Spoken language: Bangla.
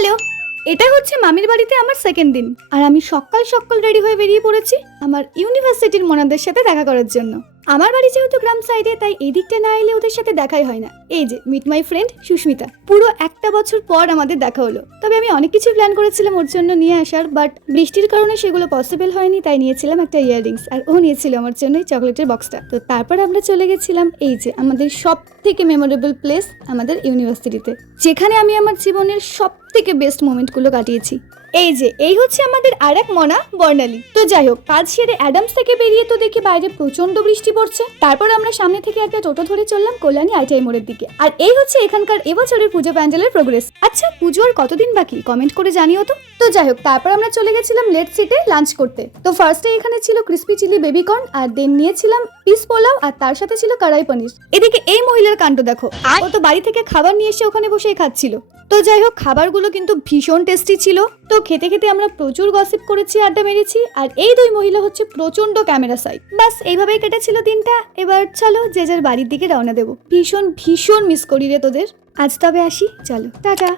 হ্যালো, এটা হচ্ছে মামির বাড়িতে আমার সেকেন্ড দিন, আর আমি সকাল সকাল রেডি হয়ে বেরিয়ে পড়েছি আমার ইউনিভার্সিটির মনাদের সাথে দেখা করার জন্য। আমার বাড়ি যেহেতু গ্রাম সাইডে, তাই এই দিকটা না এলে ওদের সাথে দেখাই হয় না। এই যে মিট মাই ফ্রেন্ড সুস্মিতা, পুরো একটা বছর পর আমাদের দেখা হলো। তবে আমি অনেক কিছু প্ল্যান করেছিলাম ওর জন্য নিয়ে আসার, বাট বৃষ্টির কারণে সেগুলো পসিবল হয়নি, তাই নিয়েছিলাম একটা ইয়াররিংস, আর ও নিয়েছিল আমার জন্য এই চকলেটের বক্সটা। তো তারপর আমরা চলে গেছিলাম এই যে আমাদের সব থেকে মেমোরেবল প্লেস, আমাদের ইউনিভার্সিটিতে, যেখানে আমি আমার জীবনের সব থেকে বেস্ট মোমেন্টগুলো কাটিয়েছি। এই হচ্ছে আমাদের আরেক মনা, বর্ণালী। তো যাই হোক, কাজ সেরে অ্যাডামস থেকে বেরিয়ে তো দেখি বাইরে প্রচন্ড বৃষ্টি পড়ছে। তারপর আমরা সামনে থেকে একটা টোটো ধরে চললাম কল্যাণী আইটিআই মোড়ের দিকে। আর এই হচ্ছে এখানকার এবছরের পুজো প্যান্ডেলের প্রোগ্রেস। আচ্ছা, পুজো আর কতদিন বাকি কমেন্ট করে জানিও তো। তো যাই হোক, তারপর আমরা চলে গেছিলাম লেট সিটে লাঞ্চ করতে। তো ফার্স্টে এখানে ছিল ক্রিসপি চিলি বেবিকর্ন, আর দেন নিয়েছিলাম পিস পোলাও, আর তার সাথে ছিল কড়াই পনির। এদিকে এই মহিলার কাণ্ড দেখো, ও তো বাড়ি থেকে খাবার নিয়ে এসে ওখানে বসেই খাচ্ছিল। তো যাই হোক, খাবারগুলো কিন্তু ভীষণ টেস্টি ছিল। তো খেতে খেতে আমরা প্রচুর গসিপ করেছি, আড্ডা মেরেছি, আর এই দুই মহিলা হচ্ছে প্রচন্ড ক্যামেরা সাই। বাস এইভাবেই কেটেছিল দিনটা। এবার চলো যে যার বাড়ির দিকে রওনা দেবো। ভীষণ ভীষণ মিস করি রে তোদের। আজ তবে আসি, চলো টাটা।